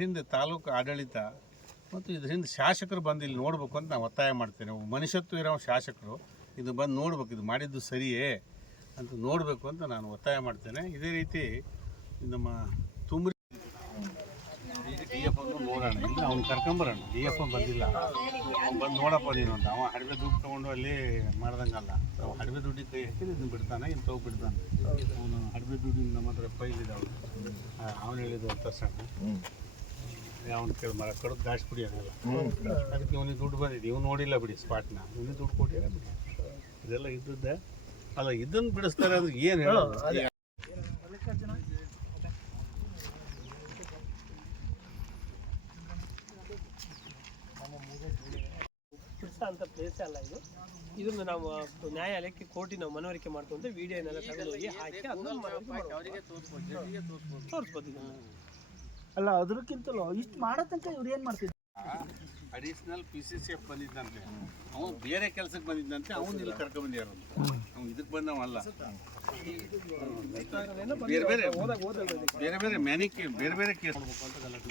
ಹಿಂದೆ ತಾಲೂಕು ಆಡಳಿತ ಮತ್ತು ಇದರಿಂದ ಶಾಸಕರು ಬಂದು ಇಲ್ಲಿ ನೋಡಬೇಕು ಅಂತ ನಾನು ಒತ್ತಾಯ ಮಾಡ್ತೇನೆ. ಮನುಷ್ಯತ್ವ ಇರೋ ಶಾಸಕರು ಇದು ಬಂದು ನೋಡ್ಬೇಕು, ಇದು ಮಾಡಿದ್ದು ಸರಿಯೇ ಅಂತ ನೋಡಬೇಕು ಅಂತ ನಾನು ಒತ್ತಾಯ ಮಾಡ್ತೇನೆ. ಇದೇ ರೀತಿ ನಮ್ಮ ತುಮರಿ ಡಿ ಎಫ್ ಅನ್ನು ನೋಡೋಣ, ಇಲ್ಲ ಅವ್ನು ಕರ್ಕೊಂಬರೋಣ. ಡಿ ಎಫ್ ಬಂದಿಲ್ಲ, ಅವ್ನು ಬಂದು ನೋಡಪ್ಪ ನೀನು ಅಂತ. ಅವ ಅಡಿವೆ ದುಡ್ಡು ತೊಗೊಂಡು ಅಲ್ಲಿ ಮಾಡ್ದಂಗಲ್ಲ. ಅವ ಅಡಿವೆ ದುಡ್ಡಿಗೆ ಕೈ ಹಾಕಿದ್ರೆ ಇದನ್ನು ಬಿಡ್ತಾನೆ, ಇನ್ನು ತೊಗೊಬಿಡ್ತಾನೆ. ಅವನು ಅಡಿವೆ ದುಡ್ಡಿನ ನಮ್ಮ ಹತ್ರ ಪೈಲಿದೆ. ಅವನು ಹೇಳಿದ್ದು ತರ್ಸೋಣ, ಅವ್ನು ಕೇಳಿ ಮರ ಕಡದು ದಾಸ್ ಬಿಡಿ ಆಗಲ್ಲ. ಅದಕ್ಕೆ ಇವನಿಗೆ ದುಡ್ಡು ಬಂದಿದೆ, ಇವ್ನು ನೋಡಿಲ್ಲ ಬಿಡಿ ಸ್ಪಾಟ್ನ, ಇವನಿಗೆ ದುಡ್ಡು ಕೊಟ್ಟಿಲ್ಲ ಬಿಡಿ. ಇದೆಲ್ಲ ಇದ್ದದ್ದೇ ಅಲ್ಲ, ಇದನ್ನು ಬಿಡಿಸ್ತಾರೆ ಅಂದ್ರೆ ಏನು ಹೇಳೋದು? ಅಂತ ಪ್ಲೇಸ್ ಅಲ್ಲ ಇದು. ಇದನ್ನು ನಾವು ನ್ಯಾಯಾಲಯಕ್ಕೆ ಕೋರ್ಟಿನ ನಾವು ಮನವರಿಕೆ ಮಾಡ್ಕೊಂತ ವಿಡಿಯೋನೆಲ್ಲ ತಗೊಂಡು ಹೋಗಿ ಹಾಕಿ ತೋರಿಸ್ಬೋದು. ಅಲ್ಲ ಅದಕ್ಕಿಂತಲೂ ಇಷ್ಟು ಮಾಡೋ ತನಕ ಇವ್ರು ಏನು ಮಾಡ್ತಿದ್ರು? ಅಡಿಷನಲ್ PCCF ಬಂದಿದ್ದಂತೆ, ಅವನು ಬೇರೆ ಕೆಲಸಕ್ಕೆ ಬಂದಿದ್ದಂತೆ. ಅವನು ಇಲ್ಲಿ ಕರ್ಕೊಂಡ್ಬಂದ್ಯಾರ, ಅವ್ನು ಇದಕ್ಕೆ ಬಂದವಲ್ಲ. ಬೇರೆ ಬೇರೆ ಬೇರೆ ಬೇರೆ ಮ್ಯಾನಿಕ್ ಬೇರೆ ಬೇರೆ ಕೇಸ್ ಅಂತ ಗಲಾಟೆ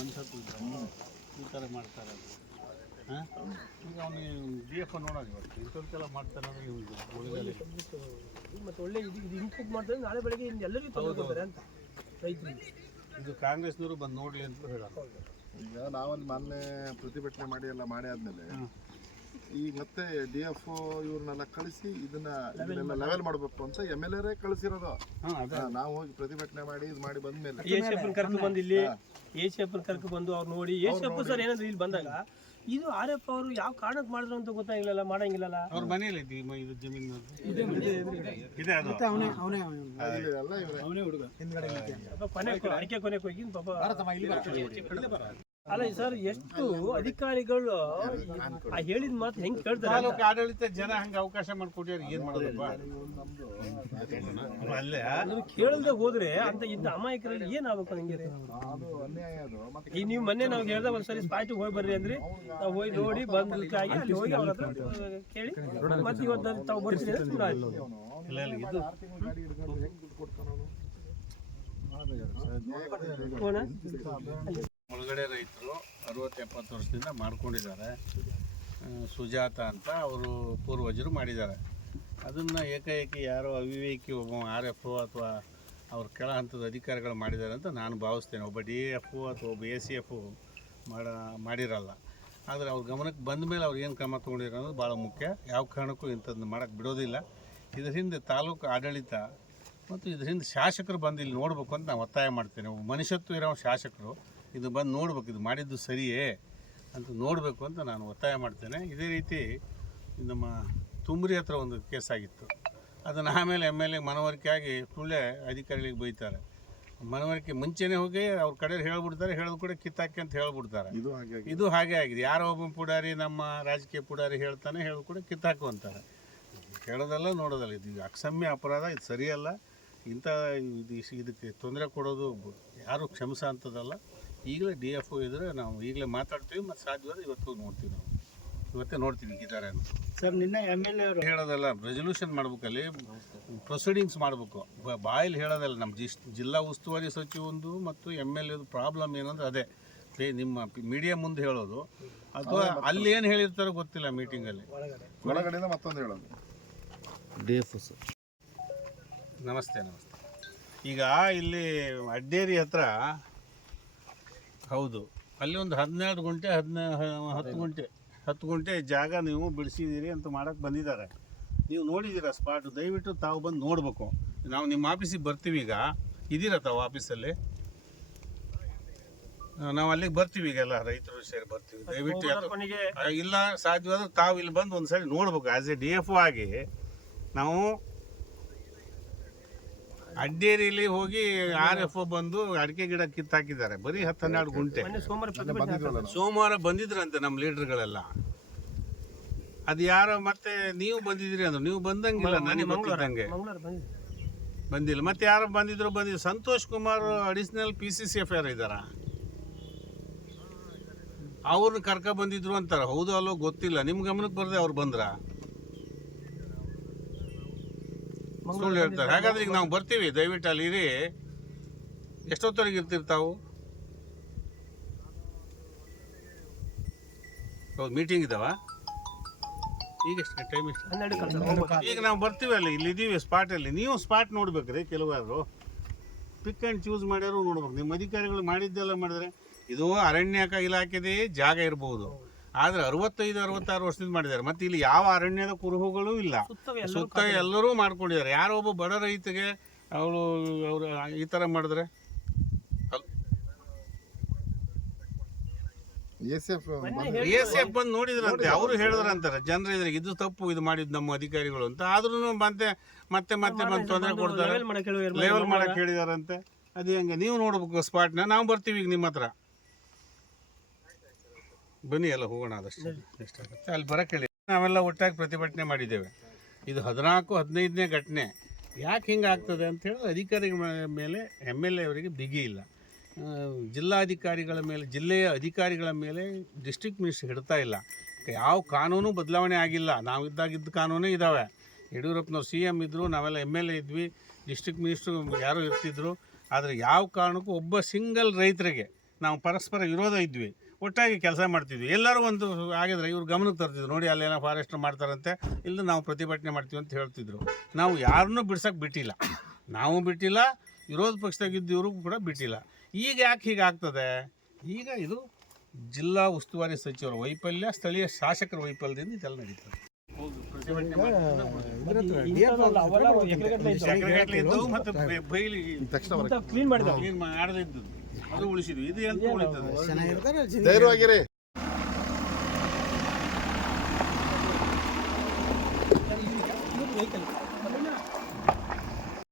ಮನುಷ್ಯತ್ವ ಈ ಥರ ಮಾಡ್ತಾರೆ. ಈಗ ಅವನು DF ನೋಡೋದು ಇವತ್ತು ಇಂಥದ್ದೆಲ್ಲ ಮಾಡ್ತಾನೆ ಅಂದ್ರೆ ಮತ್ತು ಒಳ್ಳೆ ಇದು ಇಂಪ್ರೂವ್ ಮಾಡ್ತಾರೆ. ನಾಳೆ ಬೆಳಗ್ಗೆ ಎಲ್ಲರಿಗೂ ತಗೊಳ್ತಾರೆ ಅಂತ ರೈತರಿಗೆ. ಇದು ಕಾಂಗ್ರೆಸ್ನವರು ಬಂದು ನೋಡಲಿ ಅಂತ ಹೇಳೋದು. ಈಗ ನಾವಲ್ಲಿ ಮೊನ್ನೆ ಪ್ರತಿಭಟನೆ ಮಾಡಿ ಎಲ್ಲ ಮಾಡಿ ಆದ್ಮೇಲೆ ಈಗ ಮತ್ತೆ DF ಇವ್ರನ್ನೆಲ್ಲ ಕಳಿಸಿ ಇದನ್ನ ಲೆವೆಲ್ ಮಾಡಬೇಕು ಅಂತ MLA ಕಳಿಸಿರೋದು. ನಾವು ಹೋಗಿ ಪ್ರತಿಭಟನೆ ಮಾಡಿ ಇದು ಮಾಡಿ ಬಂದ್ಮೇಲೆ ಏಷ್ಯಪ್ಪನ ಕರ್ಕೊಂಡು ಬಂದು ಇಲ್ಲಿ ಏಷ್ಯಪ್ಪನ ಕರ್ಕೊಂಡು ಬಂದು ಅವ್ರು ನೋಡಿ ಏಷ್ಯಪ್ಪ ಸರ್ ಏನಂದ್ರೆ ಇಲ್ಲಿ ಬಂದಾಗ ಇದು RF ಅವರು ಯಾವ ಕಾರಣಕ್ಕೆ ಮಾಡಿದ್ರು ಅಂತ ಗೊತ್ತಾಗಿಲ್ಲಲ್ಲ, ಮಾಡಂಗಿಲ್ಲಲ್ಲ. ಅವ್ರ ಮನೆಯಲ್ಲಿ ಇದು ಜಮೀನು ಇದೆ, ಅದು ಅವನೇ ಹುಡುಗ ಹಿಂದ್ಗಡೆ ಅಡಿಕೆ ಕೊನೆಗೆ ಹೋಗಿ ಪಾಪ. ಅಲ್ಲ ಸರ್, ಎಷ್ಟು ಅಧಿಕಾರಿಗಳು ಹೇಳಿದ ಮಾತು ಹೆಂಗ್ ಕೇಳ್ತಾರೆ? ತಾಲೂಕು ಆಡಳಿತ ಜನ ಹಂಗೆ ಅವಕಾಶ ಮಾಡಿಕೊಟ್ಟಾರ, ಏನ್ ಮಾಡೋದಪ್ಪ? ಅಲ್ಲೇ ಕೇಳದೆ ಹೋದ್ರೆ ಅಂತ ಇದ್ದ ಅಮಾಯಕರಲ್ಲಿ ಏನ್ ಆಗ್ಬೇಕು ನಿಂಗೆ? ಈಗ ನೀವು ಮೊನ್ನೆ ನಾವು ಹೇಳ್ದ ಒಂದ್ಸರಿ ಸ್ಪಾಟಿಗೆ ಹೋಗಿ ಬರ್ರಿ ಅಂದ್ರೆ ನಾವು ಹೋಗಿ ನೋಡಿ ಬಂದಕ್ಕಾಗಿ ಅಲ್ಲಿ ಹೋಗಿ ಅವ್ರ ಹತ್ರ ಕೇಳಿ ಮತ್ತೆ ಇವತ್ತು ತಾವು ಬರ್ತೀರಿ ಅಂತ ಸುಮ್ಮನೆ ಆಯ್ತು. ಒಳಗಡೆ ರೈತರು 60-70 ವರ್ಷದಿಂದ ಮಾಡ್ಕೊಂಡಿದ್ದಾರೆ. ಸುಜಾತ ಅಂತ ಅವರು ಪೂರ್ವಜರು ಮಾಡಿದ್ದಾರೆ. ಅದನ್ನು ಏಕಾಏಕಿ ಯಾರೋ ಅವಿವೇಕಿ ಒಬ್ಬ RF ಅಥವಾ ಅವ್ರ ಕೆಳ ಹಂತದ ಅಧಿಕಾರಿಗಳು ಮಾಡಿದ್ದಾರೆ ಅಂತ ನಾನು ಭಾವಿಸ್ತೇನೆ. ಒಬ್ಬ DF ಅಥವಾ ಒಬ್ಬ ACF ಮಾಡಿರಲ್ಲ. ಆದರೆ ಅವ್ರ ಗಮನಕ್ಕೆ ಬಂದ ಮೇಲೆ ಅವ್ರು ಏನು ಕ್ರಮ ತೊಗೊಂಡಿರೋ ಅನ್ನೋದು ಭಾಳ ಮುಖ್ಯ. ಯಾವ ಕಾರಣಕ್ಕೂ ಇಂಥದ್ದನ್ನು ಮಾಡೋಕ್ಕೆ ಬಿಡೋದಿಲ್ಲ. ಇದರ ಹಿಂದೆ ತಾಲೂಕು ಆಡಳಿತ ಮತ್ತು ಇದರಿಂದ ಶಾಸಕರು ಬಂದು ಇಲ್ಲಿ ನೋಡಬೇಕು ಅಂತ ನಾನು ಒತ್ತಾಯ ಮಾಡ್ತೇನೆ. ಮನುಷ್ಯತ್ವ ಇರೋ ಶಾಸಕರು ಇದು ಬಂದು ನೋಡ್ಬೇಕು, ಇದು ಮಾಡಿದ್ದು ಸರಿಯೇ ಅಂತ ನೋಡಬೇಕು ಅಂತ ನಾನು ಒತ್ತಾಯ ಮಾಡ್ತೇನೆ. ಇದೇ ರೀತಿ ನಮ್ಮ ತುಮರಿ ಹತ್ರ ಒಂದು ಕೇಸ್ ಆಗಿತ್ತು. ಅದನ್ನು ಆಮೇಲೆ MLA ಮನವರಿಕೆ ಆಗಿ ಸುಳ್ಳೆ ಅಧಿಕಾರಿಗಳಿಗೆ ಬೈತಾರೆ. ಮನವರಿಕೆ ಮುಂಚೆನೇ ಹೋಗಿ ಅವ್ರ ಕಡೆ ಹೇಳ್ಬಿಡ್ತಾರೆ, ಹೇಳೋದು ಕೂಡ ಕಿತ್ತಾಕಿ ಅಂತ ಹೇಳ್ಬಿಡ್ತಾರೆ. ಇದು ಹಾಗೆ ಆಗಿದೆ. ಯಾರೋ ಒಬ್ಬ ಪುಡಾರಿ, ನಮ್ಮ ರಾಜಕೀಯ ಪುಡಾರಿ ಹೇಳ್ತಾನೆ, ಹೇಳೋದು ಕೂಡ ಕಿತ್ತಾಕು ಅಂತಾರೆ. ಹೇಳೋದಲ್ಲ ನೋಡೋದಲ್ಲ, ಇದು ಅಕ್ಷಮ್ಯ ಅಪರಾಧ, ಇದು ಸರಿಯಲ್ಲ. ಇಂಥ ಇದಕ್ಕೆ ತೊಂದರೆ ಕೊಡೋದು ಯಾರು ಕ್ಷಮಿಸೋ ಅಂಥದ್ದಲ್ಲ. ಈಗಲೇ DF ಇದ್ದರೆ ನಾವು ಈಗಲೇ ಮಾತಾಡ್ತೀವಿ, ಮತ್ತು ಸಾಧ್ಯವಾದ್ರೆ ಇವತ್ತು ನೋಡ್ತೀವಿ. ನಾವು ಇವತ್ತೇ ನೋಡ್ತೀವಿ ಇದ್ದಾರೆ ಅಂತ. ಸರ್ ನಿನ್ನೆ MLA ಅವರು ಹೇಳೋದಲ್ಲ, ರೆಸಲ್ಯೂಷನ್ ಮಾಡ್ಬೇಕಲ್ಲಿ, ಪ್ರೊಸೀಡಿಂಗ್ಸ್ ಮಾಡಬೇಕು. ಬಾಯಲ್ಲಿ ಹೇಳೋದಲ್ಲ. ನಮ್ಮ ಜಿಲ್ಲಾ ಉಸ್ತುವಾರಿ ಸಚಿವಂದು ಮತ್ತು MLA ಪ್ರಾಬ್ಲಮ್ ಏನಂದ್ರೆ ಅದೇ ನಿಮ್ಮ ಮೀಡಿಯಾ ಮುಂದೆ ಹೇಳೋದು, ಅಥವಾ ಅಲ್ಲಿ ಏನು ಹೇಳಿರ್ತಾರೋ ಗೊತ್ತಿಲ್ಲ ಮೀಟಿಂಗಲ್ಲಿ. ಒಳಗಡೆಯಿಂದ ಮತ್ತೊಂದು ಹೇಳೋದು. DF ಸರ್ ನಮಸ್ತೆ. ಈಗ ಇಲ್ಲಿ ಅಡ್ಡೇರಿ ಹತ್ರ ಹೌದು, ಅಲ್ಲಿ ಒಂದು 12 ಗುಂಟೆ 10 ಗುಂಟೆ ಜಾಗ ನೀವು ಬಿಡಿಸಿದ್ದೀರಿ ಅಂತ ಮಾಡೋಕ್ಕೆ ಬಂದಿದ್ದಾರೆ. ನೀವು ನೋಡಿದ್ದೀರಾ ಸ್ಪಾಟ್? ದಯವಿಟ್ಟು ತಾವು ಬಂದು ನೋಡಬೇಕು. ನಾವು ನಿಮ್ಮ ಆಫೀಸಿಗೆ ಬರ್ತೀವಿ. ಈಗ ಇದ್ದೀರಾ ತಾವು ಆಫೀಸಲ್ಲಿ? ನಾವು ಅಲ್ಲಿಗೆ ಬರ್ತೀವಿ. ಈಗೆಲ್ಲ ರೈತರು ಸೇರಿ ಬರ್ತೀವಿ. ದಯವಿಟ್ಟು ಇಲ್ಲ ಸಾಧ್ಯವಾದ್ರೆ ತಾವು ಇಲ್ಲಿ ಬಂದು ಒಂದು ಸರಿ ನೋಡ್ಬೇಕು. ಆ್ಯಸ್ ಎ DF ಆಗಿ ನಾವು ಅಡ್ಡೇರಿಲಿ ಹೋಗಿ RF ಬಂದು ಅಡಿಕೆ ಗಿಡ ಕಿತ್ತಾಕಿದ್ದಾರೆ. ಬರೀ 10-12 ಗುಂಟೆ. ಸೋಮವಾರ ಬಂದಿದ್ರಂತೆ ನಮ್ಮ ಲೀಡರ್ಗಳೆಲ್ಲ. ಅದು ಯಾರೋ ಮತ್ತೆ ನೀವು ಬಂದಿದ್ದೀರಿ ಅಂದ್ರೆ ನೀವು ಬಂದಂಗಿಲ್ಲ, ನನಗೆ ಗೊತ್ತಿದ್ದಂಗೆ ಬಂದಿಲ್ಲ. ಮತ್ತೆ ಯಾರೋ ಬಂದಿದ್ರು. ಸಂತೋಷ್ ಕುಮಾರ್ ಅಡಿಷನಲ್ PCCF ಯಾರು ಇದ್ದಾರ, ಅವ್ರನ್ನ ಕರ್ಕ ಬಂದಿದ್ರು ಅಂತಾರೆ. ಹೌದು ಅಲ್ಲೋ ಗೊತ್ತಿಲ್ಲ. ನಿಮ್ಮ ಗಮನಕ್ಕೆ ಬರದೆ ಅವ್ರು ಬಂದ್ರ ಸುಳ್ಳು ಹೇಳ್ತಾರೆ. ಹಾಗಾದ್ರೆ ಈಗ ನಾವು ಬರ್ತೀವಿ. ದಯವಿಟ್ಟು ಅಲ್ಲಿ ಇರಿ. ಎಷ್ಟೊತ್ತವರೆಗೆ ಇರ್ತೀರಿ ತಾವು? ಹೌದು ಮೀಟಿಂಗ್ ಇದಾವ ಈಗ ಎಷ್ಟು ಟೈಮ್ ಎಷ್ಟು 12 ಕಾಲ್ ಸರ್ ಹೋಗ್ಬೋದು. ಈಗ ನಾವು ಬರ್ತೀವಿ ಅಲ್ಲಿ ಇಲ್ಲಿದ್ದೀವಿ ಸ್ಪಾಟಲ್ಲಿ ನೀವು ಸ್ಪಾಟ್ ನೋಡ್ಬೇಕ್ರಿ ಕೆಲವಾರು ಪಿಕ್ ಆ್ಯಂಡ್ ಚೂಸ್ ಮಾಡ್ಯಾರು ನೋಡ್ಬೇಕು ನಿಮ್ಮ ಅಧಿಕಾರಿಗಳು ಮಾಡಿದ್ದೆಲ್ಲ ಮಾಡಿದ್ರೆ ಇದು ಅರಣ್ಯ ಇಲಾಖೆದೇ ಜಾಗ ಇರ್ಬೋದು ಆದರೆ 65-66 ವರ್ಷದಿಂದ ಮಾಡಿದ್ದಾರೆ ಮತ್ತು ಇಲ್ಲಿ ಯಾವ ಅರಣ್ಯದ ಕುರುಹುಗಳು ಇಲ್ಲ ಸುತ್ತವೇ ಎಲ್ಲರೂ ಸುತ್ತ ಎಲ್ಲರೂ ಮಾಡ್ಕೊಂಡಿದ್ದಾರೆ ಯಾರೋ ಒಬ್ಬ ಬಡ ರೈತಗೆ ಅವರು ಈ ಥರ ಮಾಡಿದ್ರೆ ACF ACF ಬಂದು ನೋಡಿದ್ರಂತೆ ಅವರು ಹೇಳಿದ್ರಂತಾರೆ ಜನರು ಇದ್ರಿಗೆ ಇದು ತಪ್ಪು ಇದು ಮಾಡಿದ್ದು ನಮ್ಮ ಅಧಿಕಾರಿಗಳು ಅಂತ ಆದ್ರೂ ಮತ್ತೆ ಮತ್ತೆ ಮತ್ತೆ ಬಂದು ತೊಂದರೆ ಕೊಡ್ತಾರೆ ಲೆವೆಲ್ ಮಾಡಕ್ಕೆ ಹೇಳುವ ಲೆವೆಲ್ ಮಾಡಕ್ಕೆ ಹೇಳಿದಾರಂತೆ ಅದು ಹೆಂಗೆ ನೀವು ನೋಡ್ಬೇಕು ಸ್ಪಾಟ್ನ ನಾವು ಬರ್ತೀವಿ ಈಗ ನಿಮ್ಮ ಹತ್ರ ಬನ್ನಿ ಎಲ್ಲ ಹೋಗೋಣ ಆದಷ್ಟು ಎಷ್ಟಾಗುತ್ತೆ ಅಲ್ಲಿ ಬರಕ್ಕೆ ಹೇಳಿ ನಾವೆಲ್ಲ ಒಟ್ಟಾಗಿ ಪ್ರತಿಭಟನೆ ಮಾಡಿದ್ದೇವೆ ಇದು 14-15ನೇ ಘಟನೆ ಯಾಕೆ ಹಿಂಗೆ ಆಗ್ತದೆ ಅಂತ ಹೇಳಿ ಅಧಿಕಾರಿಗಳ ಮೇಲೆ MLA ಅವರಿಗೆ ಬಿಗಿ ಇಲ್ಲ ಜಿಲ್ಲಾಧಿಕಾರಿಗಳ ಮೇಲೆ ಜಿಲ್ಲೆಯ ಅಧಿಕಾರಿಗಳ ಮೇಲೆ ಡಿಸ್ಟ್ರಿಕ್ಟ್ ಮಿನಿಸ್ಟರ್ ಹಿಡ್ತಾ ಇಲ್ಲ ಯಾವ ಕಾನೂನು ಬದಲಾವಣೆ ಆಗಿಲ್ಲ ನಾವು ಇದ್ದಾಗಿದ್ದ ಕಾನೂನೇ ಇದ್ದಾವೆ ಯಡಿಯೂರಪ್ಪನವ್ರು CM ಇದ್ದರು ನಾವೆಲ್ಲ MLA ಇದ್ವಿ ಡಿಸ್ಟ್ರಿಕ್ಟ್ ಮಿನಿಸ್ಟ್ರು ಯಾರೋ ಇರ್ತಿದ್ರು ಆದರೆ ಯಾವ ಕಾರಣಕ್ಕೂ ಒಬ್ಬ ಸಿಂಗಲ್ ರೈತರಿಗೆ ನಾವು ಪರಸ್ಪರ ವಿರೋಧ ಇದ್ವಿ ಒಟ್ಟಾಗಿ ಕೆಲಸ ಮಾಡ್ತಿದ್ವಿ ಎಲ್ಲರೂ ಒಂದು ಆಗಿದ್ರೆ ಇವ್ರು ಗಮನಕ್ಕೆ ತರ್ತಿದ್ರು ನೋಡಿ ಅಲ್ಲೇನೋ ಫಾರೆಸ್ಟ್ ಮಾಡ್ತಾರಂತೆ ಇಲ್ಲಿ ನಾವು ಪ್ರತಿಭಟನೆ ಮಾಡ್ತೀವಿ ಅಂತ ಹೇಳ್ತಿದ್ರು ನಾವು ಯಾರನ್ನೂ ಬಿಡ್ಸೋಕೆ ಬಿಟ್ಟಿಲ್ಲ ನಾವು ಬಿಟ್ಟಿಲ್ಲ ವಿರೋಧ ಪಕ್ಷದಾಗಿದ್ದವರು ಕೂಡ ಬಿಟ್ಟಿಲ್ಲ ಈಗ ಯಾಕೆ ಹೀಗೆ ಆಗ್ತದೆ ಈಗ ಇದು ಜಿಲ್ಲಾ ಉಸ್ತುವಾರಿ ಸಚಿವರ ವೈಫಲ್ಯ ಸ್ಥಳೀಯ ಶಾಸಕರ ವೈಫಲ್ಯದಿಂದ ಇದೆಲ್ಲ ನಡೀತದೆ ಪ್ರತಿಭಟನೆ ಮತ್ತು ಬೈಲಿ ತಕ್ಷಣ ಕ್ಲೀನ್ ಮಾಡಿದ ಮಾಡದಿದ್ದು ಅದು ಉಳಿಸಿದ್ವಿ ಇದು ಎಂತ ಉಳಿತದೆ ಧೈರ್ಯವಾಗಿರಿ